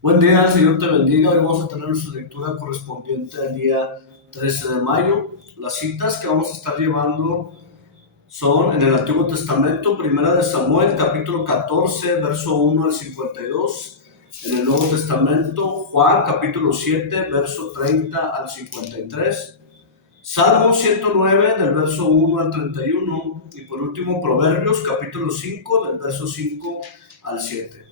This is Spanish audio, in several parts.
Buen día, el Señor te bendiga. Hoy vamos a tener nuestra lectura correspondiente al día 13 de mayo. Las citas que vamos a estar llevando son en el Antiguo Testamento, Primera de Samuel, capítulo 14, verso 1 al 52. En el Nuevo Testamento, Juan, capítulo 7, verso 30 al 53. Salmo 109, del verso 1 al 31. Y por último, Proverbios, capítulo 5, del verso 5 al 7.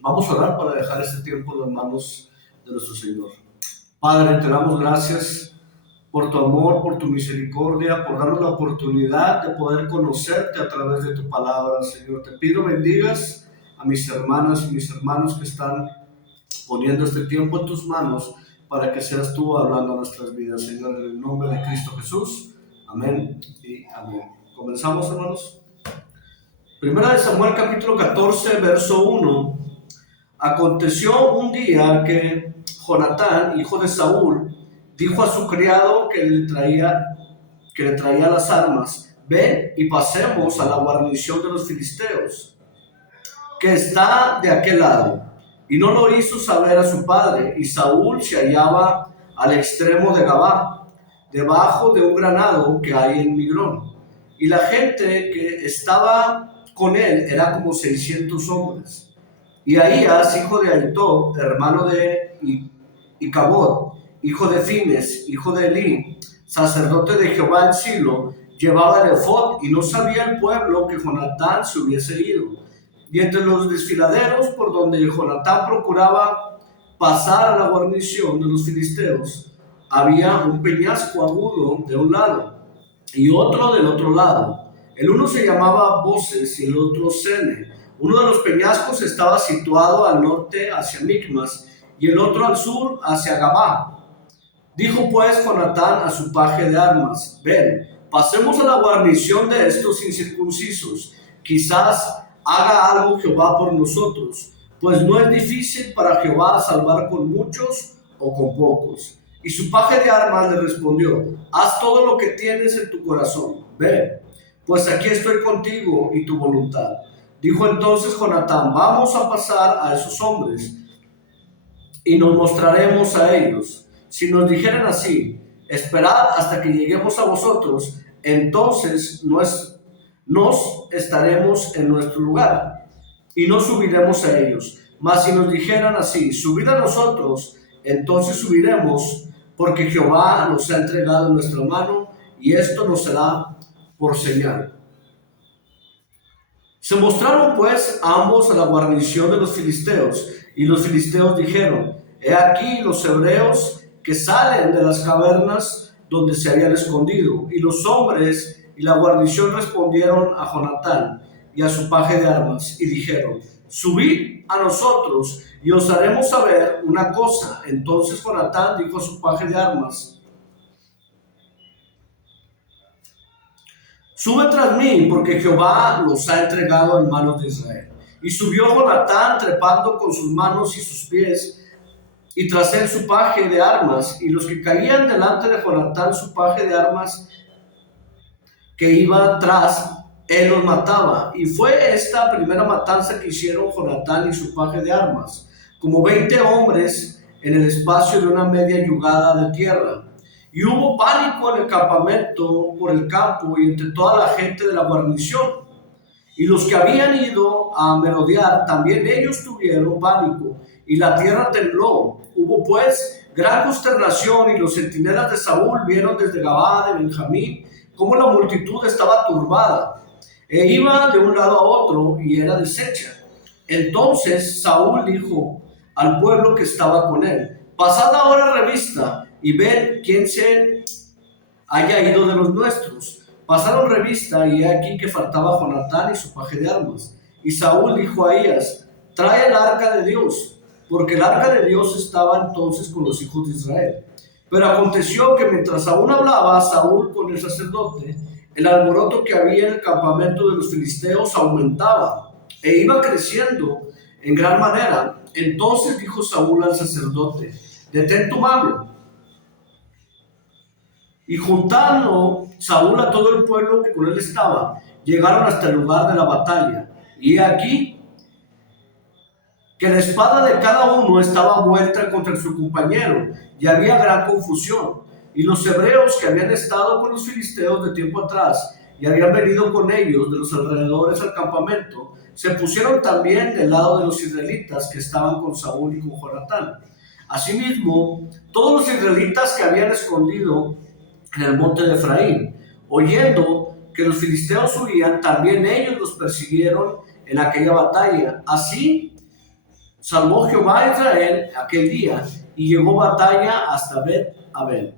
Vamos a orar para dejar este tiempo en las manos de nuestro Señor. Padre, te damos gracias por tu amor, por tu misericordia, por darnos la oportunidad de poder conocerte a través de tu palabra, Señor. Te pido bendigas a mis hermanas y mis hermanos que están poniendo este tiempo en tus manos para que seas tú hablando a nuestras vidas, Señor, en el nombre de Cristo Jesús. Amén y amén. Comenzamos, hermanos. Primera de Samuel, capítulo 14, verso 1. Aconteció un día que Jonatán, hijo de Saúl, dijo a su criado que le traía las armas: ven y pasemos a la guarnición de los filisteos, que está de aquel lado. Y no lo hizo saber a su padre, y Saúl se hallaba al extremo de Gabá, debajo de un granado que hay en Migrón. Y la gente que estaba con él era como 600 hombres. Y Ahías, hijo de Ahitob, hermano de Icabod, hijo de Fines, hijo de Elí, sacerdote de Jehová en Silo, llevaba el efod, y no sabía el pueblo que Jonatán se hubiese ido. Y entre los desfiladeros por donde Jonatán procuraba pasar a la guarnición de los filisteos, había un peñasco agudo de un lado y otro del otro lado. El uno se llamaba Boses y el otro Sene. Uno de los peñascos estaba situado al norte hacia Micmas y el otro al sur hacia Gabá. Dijo pues Jonatán a su paje de armas: ven, pasemos a la guarnición de estos incircuncisos. Quizás haga algo Jehová por nosotros, pues no es difícil para Jehová salvar con muchos o con pocos. Y su paje de armas le respondió: haz todo lo que tienes en tu corazón. Ve, pues aquí estoy contigo y tu voluntad. Dijo entonces Jonatán: vamos a pasar a esos hombres y nos mostraremos a ellos. Si nos dijeran así: esperad hasta que lleguemos a vosotros, entonces nos estaremos en nuestro lugar y no subiremos a ellos. Mas si nos dijeran así: subid a nosotros, entonces subiremos, porque Jehová nos ha entregado en nuestra mano, y esto nos será por señal. Se mostraron pues ambos a la guarnición de los filisteos, y los filisteos dijeron: he aquí los hebreos que salen de las cavernas donde se habían escondido. Y los hombres y la guarnición respondieron a Jonatán y a su paje de armas, y dijeron: subid a nosotros, y os haremos saber una cosa. Entonces Jonatán dijo a su paje de armas: sube tras mí, porque Jehová los ha entregado en manos de Israel. Y subió Jonatán trepando con sus manos y sus pies, y tras él su paje de armas, y los que caían delante de Jonatán su paje de armas que iba tras, él los mataba. Y fue esta primera matanza que hicieron Jonatán y su paje de armas, como 20 hombres en el espacio de una media yugada de tierra. Y hubo pánico en el campamento, por el campo y entre toda la gente de la guarnición. Y los que habían ido a merodear, también ellos tuvieron pánico, y la tierra tembló. Hubo pues gran consternación, y los centinelas de Saúl vieron desde Gabá de Benjamín cómo la multitud estaba turbada, e iba de un lado a otro, y era deshecha. Entonces Saúl dijo al pueblo que estaba con él: pasad ahora revista y ved quién se haya ido de los nuestros. Pasaron revista, y he aquí que faltaba Jonatán y su paje de armas. Y Saúl dijo a Ahías: trae el arca de Dios, porque el arca de Dios estaba entonces con los hijos de Israel. Pero aconteció que mientras aún hablaba Saúl con el sacerdote, el alboroto que había en el campamento de los filisteos aumentaba e iba creciendo en gran manera. Entonces dijo Saúl al sacerdote: detén tu mano. Y juntando Saúl a todo el pueblo que con él estaba, llegaron hasta el lugar de la batalla. Y he aquí que la espada de cada uno estaba vuelta contra su compañero, y había gran confusión. Y los hebreos que habían estado con los filisteos de tiempo atrás y habían venido con ellos de los alrededores al campamento, se pusieron también del lado de los israelitas que estaban con Saúl y con Jonatán. Asimismo, todos los israelitas que habían escondido en el monte de Efraín, oyendo que los filisteos huían, también ellos los persiguieron en aquella batalla. Así salvó Jehová a Israel aquel día y llegó batalla hasta Bet-Abel.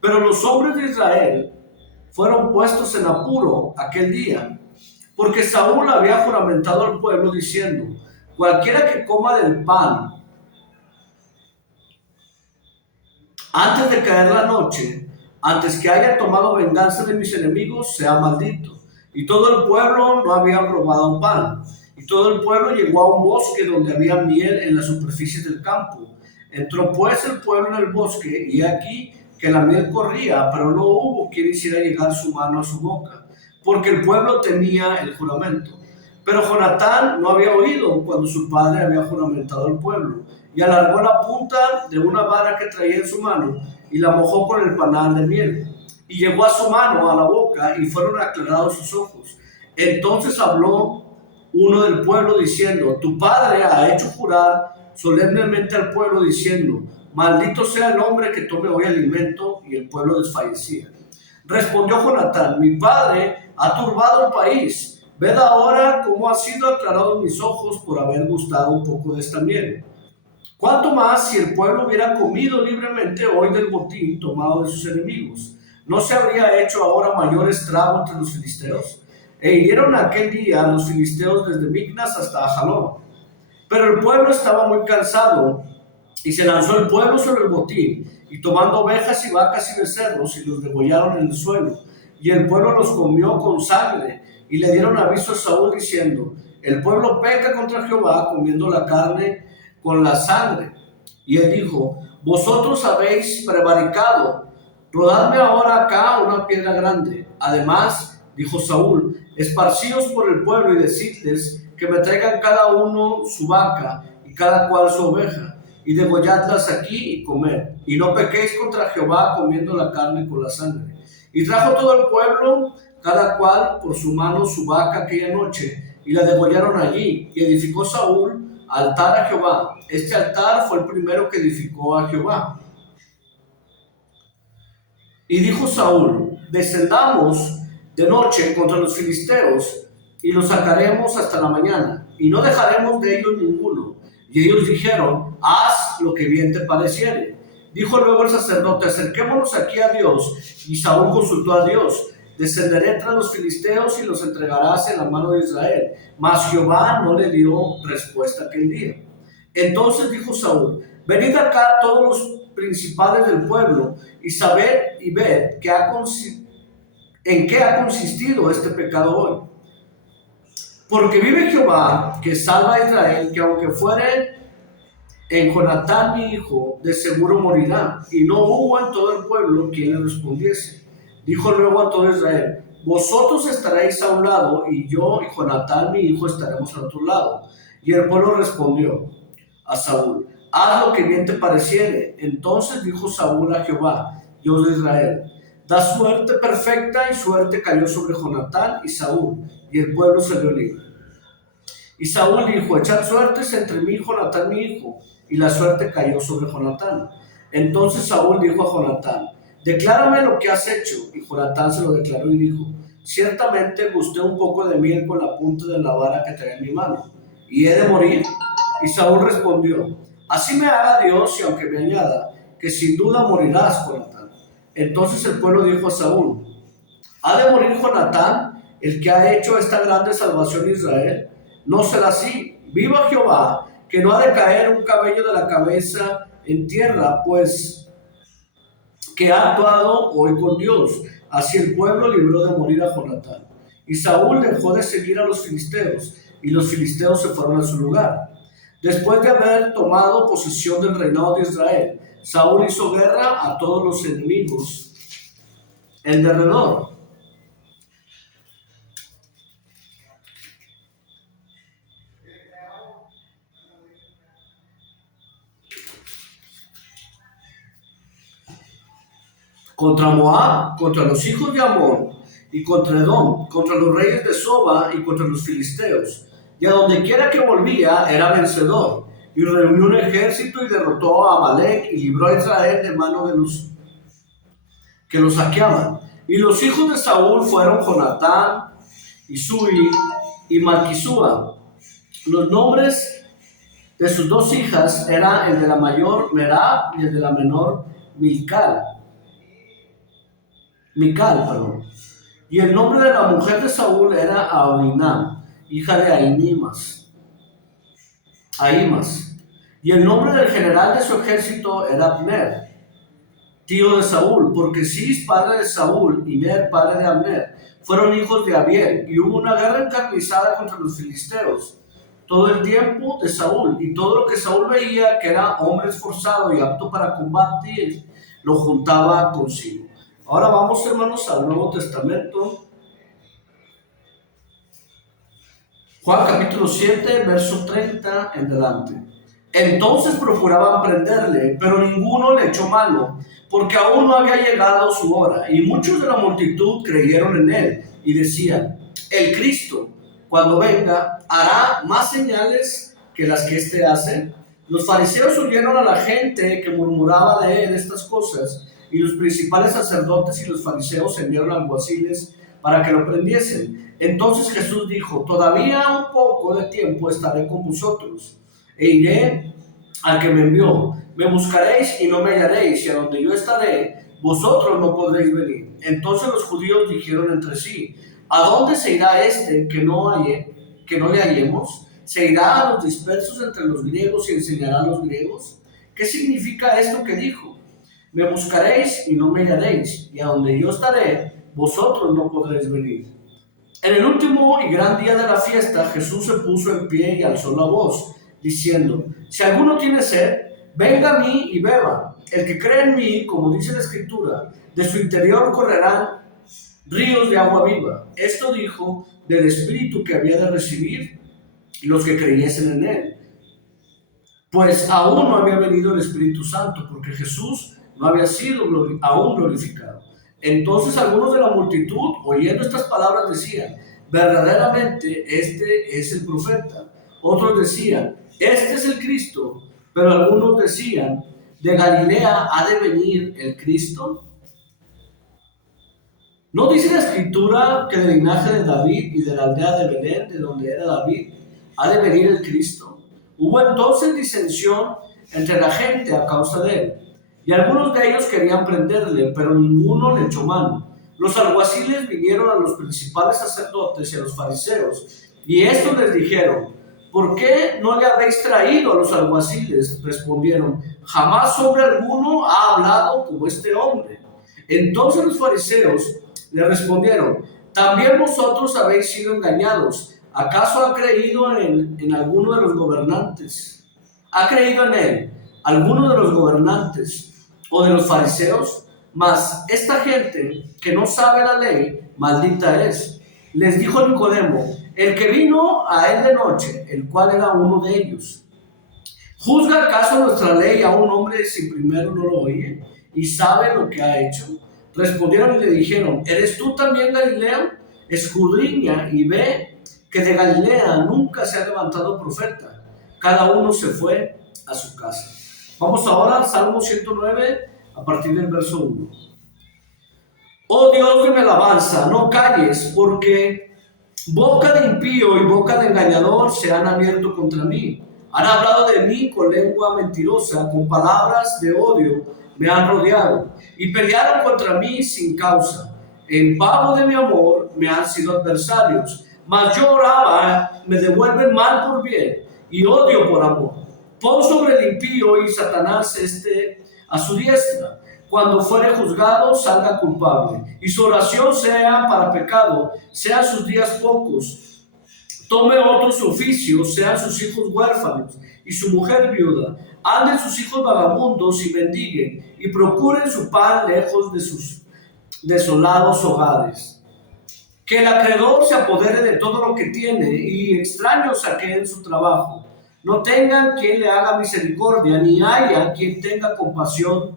Pero los hombres de Israel fueron puestos en apuro aquel día, porque Saúl había juramentado al pueblo diciendo: cualquiera que coma del pan antes de caer la noche, antes que haya tomado venganza de mis enemigos, sea maldito. Y todo el pueblo no había probado pan. Y todo el pueblo llegó a un bosque donde había miel en la superficie del campo. Entró pues el pueblo en el bosque, y aquí que la miel corría, pero no hubo quien hiciera llegar su mano a su boca, porque el pueblo temía el juramento. Pero Jonatán no había oído cuando su padre había juramentado al pueblo, y alargó la punta de una vara que traía en su mano y la mojó con el panal de miel. Y llegó a su mano a la boca y fueron aclarados sus ojos. Entonces habló uno del pueblo diciendo: tu padre ha hecho jurar solemnemente al pueblo diciendo: maldito sea el hombre que tome hoy alimento. Y el pueblo desfallecía. Respondió Jonatán: mi padre ha turbado el país. Ved ahora cómo ha sido aclarado en mis ojos por haber gustado un poco de esta miel. ¿Cuánto más si el pueblo hubiera comido libremente hoy del botín tomado de sus enemigos? ¿No se habría hecho ahora mayor estrago entre los filisteos? E hirieron aquel día a los filisteos desde Micmas hasta Ajalón. Pero el pueblo estaba muy cansado, y se lanzó el pueblo sobre el botín, y tomando ovejas y vacas y becerros, y los degollaron en el suelo. Y el pueblo los comió con sangre, y le dieron aviso a Saúl diciendo: el pueblo peca contra Jehová comiendo la carne con la sangre. Y él dijo: vosotros habéis prevaricado, rodadme ahora acá una piedra grande. Además, dijo Saúl: esparcíos por el pueblo y decidles que me traigan cada uno su vaca y cada cual su oveja, y degolladlas aquí y comer, y no pequéis contra Jehová comiendo la carne con la sangre. Y trajo todo el pueblo, cada cual por su mano, su vaca aquella noche, y la degollaron allí. Y edificó Saúl altar a Jehová. Este altar fue el primero que edificó a Jehová. Y dijo Saúl: descendamos de noche contra los filisteos, y los sacaremos hasta la mañana, y no dejaremos de ellos ninguno. Y ellos dijeron: haz lo que bien te pareciere. Dijo luego el sacerdote: acerquémonos aquí a Dios. Y Saúl consultó a Dios: descenderé tras los filisteos y los entregarás en la mano de Israel. Mas Jehová no le dio respuesta aquel día. Entonces dijo Saúl: venid acá todos los principales del pueblo, y sabed y ved en qué ha consistido este pecado hoy. Porque vive Jehová, que salva a Israel, que aunque fuere en Jonatán mi hijo, de seguro morirá. Y no hubo en todo el pueblo quien le respondiese. Dijo luego a todo Israel: vosotros estaréis a un lado, y yo y Jonatán mi hijo estaremos al otro lado. Y el pueblo respondió a Saúl: haz lo que bien te pareciere. Entonces dijo Saúl a Jehová, Dios de Israel: da suerte perfecta. Y suerte cayó sobre Jonatán y Saúl, y el pueblo salió libre. Y Saúl dijo: echad suertes entre mí y Jonatán mi hijo. Y la suerte cayó sobre Jonatán. Entonces Saúl dijo a Jonatán: declárame lo que has hecho. Y Jonatán se lo declaró y dijo: ciertamente gusté un poco de miel con la punta de la vara que traía en mi mano, y he de morir. Y Saúl respondió: así me haga Dios, y aunque me añada, que sin duda morirás, Jonatán. Entonces el pueblo dijo a Saúl: ¿ha de morir Jonatán, el que ha hecho esta grande salvación a Israel? No será así. Viva Jehová, que no ha de caer un cabello de la cabeza en tierra, pues que ha actuado hoy con Dios. Así el pueblo libró de morir a Jonatán. Y Saúl dejó de seguir a los filisteos, y los filisteos se fueron a su lugar. Después de haber tomado posesión del reinado de Israel, Saúl hizo guerra a todos los enemigos en derredor. contra Moab, contra los hijos de Amón, y contra Edom, contra los reyes de Soba y contra los filisteos. Y a donde quiera que volvía era vencedor, y reunió un ejército y derrotó a Amalek y libró a Israel de mano de los que lo saqueaban. Y los hijos de Saúl fueron Jonatán, y Sui y Malquisúa. Los nombres de sus dos hijas eran el de la mayor Merab y el de la menor Mical. Y el nombre de la mujer de Saúl era Abinah, hija de Ahimas. Y el nombre del general de su ejército era Abner, tío de Saúl, porque Cis, padre de Saúl, y Ner, padre de Abner, fueron hijos de Abiel, y hubo una guerra encarnizada contra los filisteos todo el tiempo de Saúl, y todo lo que Saúl veía que era hombre esforzado y apto para combatir, lo juntaba consigo. Ahora vamos, hermanos, al Nuevo Testamento. Juan capítulo 7, verso 30 en delante. Entonces procuraban prenderle, pero ninguno le echó mano, porque aún no había llegado su hora. Y muchos de la multitud creyeron en él y decían: el Cristo, cuando venga, hará más señales que las que éste hace. Los fariseos oyeron a la gente que murmuraba de él estas cosas, y los principales sacerdotes y los fariseos enviaron alguaciles para que lo prendiesen. Entonces Jesús dijo: todavía un poco de tiempo estaré con vosotros, e iré al que me envió. Me buscaréis y no me hallaréis, y a donde yo estaré, vosotros no podréis venir. Entonces los judíos dijeron entre sí: ¿a dónde se irá este que no le hallemos? ¿Se irá a los dispersos entre los griegos y enseñará a los griegos? ¿Qué significa esto que dijo? Me buscaréis y no me hallaréis, y a donde yo estaré, vosotros no podréis venir. En el último y gran día de la fiesta, Jesús se puso en pie y alzó la voz, diciendo: si alguno tiene sed, venga a mí y beba. El que cree en mí, como dice la Escritura, de su interior correrán ríos de agua viva. Esto dijo del Espíritu que había de recibir los que creyesen en él, pues aún no había venido el Espíritu Santo, porque Jesús no había sido aún glorificado. Entonces algunos de la multitud, oyendo estas palabras, decían: verdaderamente este es el profeta. Otros decían: este es el Cristo. Pero algunos decían: ¿de Galilea ha de venir el Cristo? ¿No dice la Escritura que del linaje de David y de la aldea de Belén, de donde era David, ha de venir el Cristo? Hubo entonces disensión entre la gente a causa de él, y algunos de ellos querían prenderle, pero ninguno le echó mano. Los alguaciles vinieron a los principales sacerdotes y a los fariseos, y estos les dijeron: ¿por qué no le habéis traído a los alguaciles? Respondieron: jamás hombre alguno ha hablado como este hombre. Entonces los fariseos le respondieron: también vosotros habéis sido engañados. ¿Acaso ha creído en alguno de los gobernantes? ¿Ha creído en él alguno de los gobernantes o de los fariseos? Mas esta gente que no sabe la ley, maldita es. Les dijo Nicodemo, el que vino a él de noche, el cual era uno de ellos: ¿juzga acaso nuestra ley a un hombre si primero no lo oye y sabe lo que ha hecho? Respondieron y le dijeron: ¿eres tú también Galileo? Escudriña y ve que de Galilea nunca se ha levantado profeta. Cada uno se fue a su casa. Vamos ahora al Salmo 109, a partir del verso 1. Oh Dios de mi alabanza, no calles, porque boca de impío y boca de engañador se han abierto contra mí. Han hablado de mí con lengua mentirosa, con palabras de odio me han rodeado, y pelearon contra mí sin causa. En pago de mi amor me han sido adversarios, mas yo oraba: me devuelven mal por bien y odio por amor. Pon sobre el impío y Satanás a su diestra. Cuando fuere juzgado, salga culpable, y su oración sea para pecado, sean sus días pocos. Tome otro su oficio, sean sus hijos huérfanos y su mujer viuda. Anden sus hijos vagabundos y mendiguen, y procuren su pan lejos de sus desolados hogares. Que el acreedor se apodere de todo lo que tiene, y extraños saqueen su trabajo. No tengan quien le haga misericordia, ni haya quien tenga compasión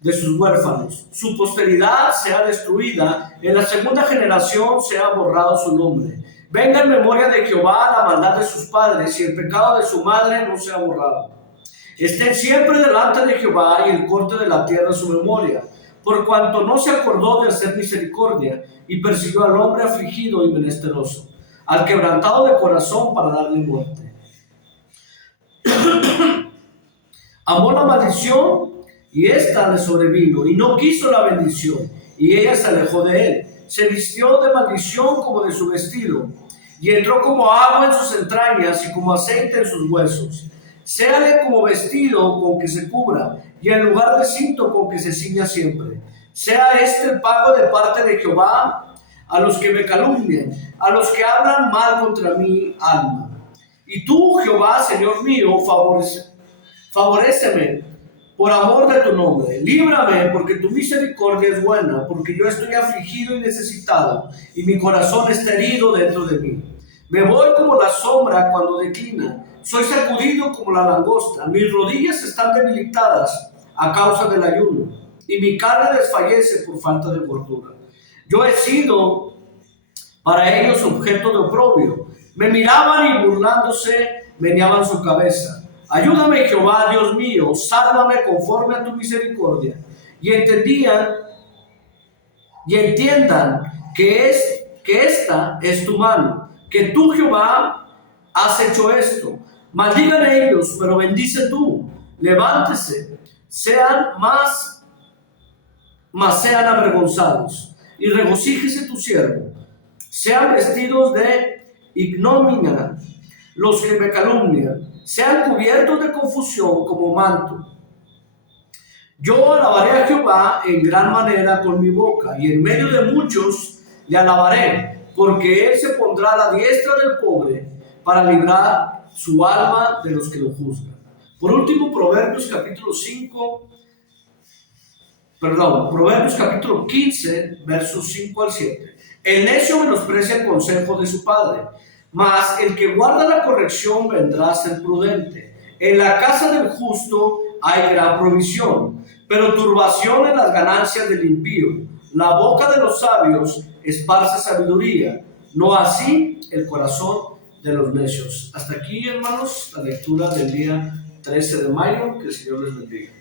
de sus huérfanos. Su posteridad sea destruida, en la segunda generación sea borrado su nombre. Venga en memoria de Jehová la maldad de sus padres, y el pecado de su madre no sea borrado. Estén siempre delante de Jehová, y el corte de la tierra su memoria, por cuanto no se acordó de hacer misericordia, y persiguió al hombre afligido y menesteroso, al quebrantado de corazón para darle muerte. Amó la maldición, y ésta le sobrevino, y no quiso la bendición, y ella se alejó de él. Se vistió de maldición como de su vestido, y entró como agua en sus entrañas, y como aceite en sus huesos. Séale como vestido con que se cubra, y en lugar de cinto con que se ciña siempre. Sea este el pago de parte de Jehová a los que me calumnian, a los que hablan mal contra mi alma. Y tú, Jehová, Señor mío, favoréceme por amor de tu nombre. Líbrame, porque tu misericordia es buena, porque yo estoy afligido y necesitado, y mi corazón está herido dentro de mí. Me voy como la sombra cuando declina, soy sacudido como la langosta, mis rodillas están debilitadas a causa del ayuno, y mi carne desfallece por falta de gordura. Yo he sido para ellos objeto de oprobio. Me miraban y burlándose meneaban su cabeza. Ayúdame, Jehová, Dios mío, sálvame conforme a tu misericordia. Y entiendan que esta es tu mano, que tú, Jehová, has hecho esto. Maldigan ellos, pero bendice tú. Levántese, sean avergonzados, y regocíjese tu siervo. Sean vestidos de ignominia los que me calumnian, sean cubiertos de confusión como manto. Yo alabaré a Jehová en gran manera con mi boca, y en medio de muchos le alabaré, porque él se pondrá a la diestra del pobre para librar su alma de los que lo juzgan. Por último, Proverbios capítulo 15, versos 5 al 7. El necio menosprecia el consejo de su padre, mas el que guarda la corrección vendrá a ser prudente. En la casa del justo hay gran provisión, pero turbación en las ganancias del impío. La boca de los sabios esparce sabiduría, no así el corazón de los necios. Hasta aquí, hermanos, la lectura del día 13 de mayo. Que el Señor les bendiga.